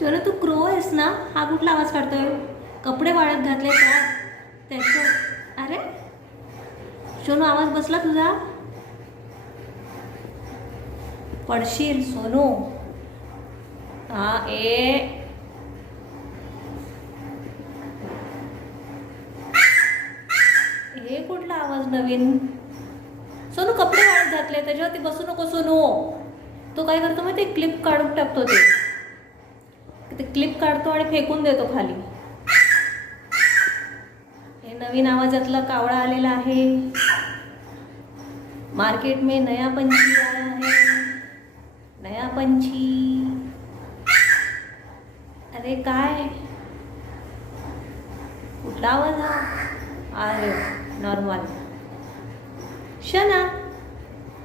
सोनू तू crow आहेस ना? हा कुठला आवाज काढतोय? कपडे वाळत घातले का त्याचं? अरे सोनू आवाज बसला तुझा? पडशील सोनू. हा हे कुठला आवाज नवीन? सोनू कपडे वाळत घातले त्याच्यावरती बसू नको सोनू. तो काय करतो माहिती? क्लिप काढून टाकतो. ते क्लिप काढतो आणि फेकून देतो खाली. हे नवीन आवाजातला कावळा आलेला आहे. मार्केट में नया पंछी आया है. नया पंछी. अरे काय कुठला आवाज हा? अरे नॉर्मल. शना.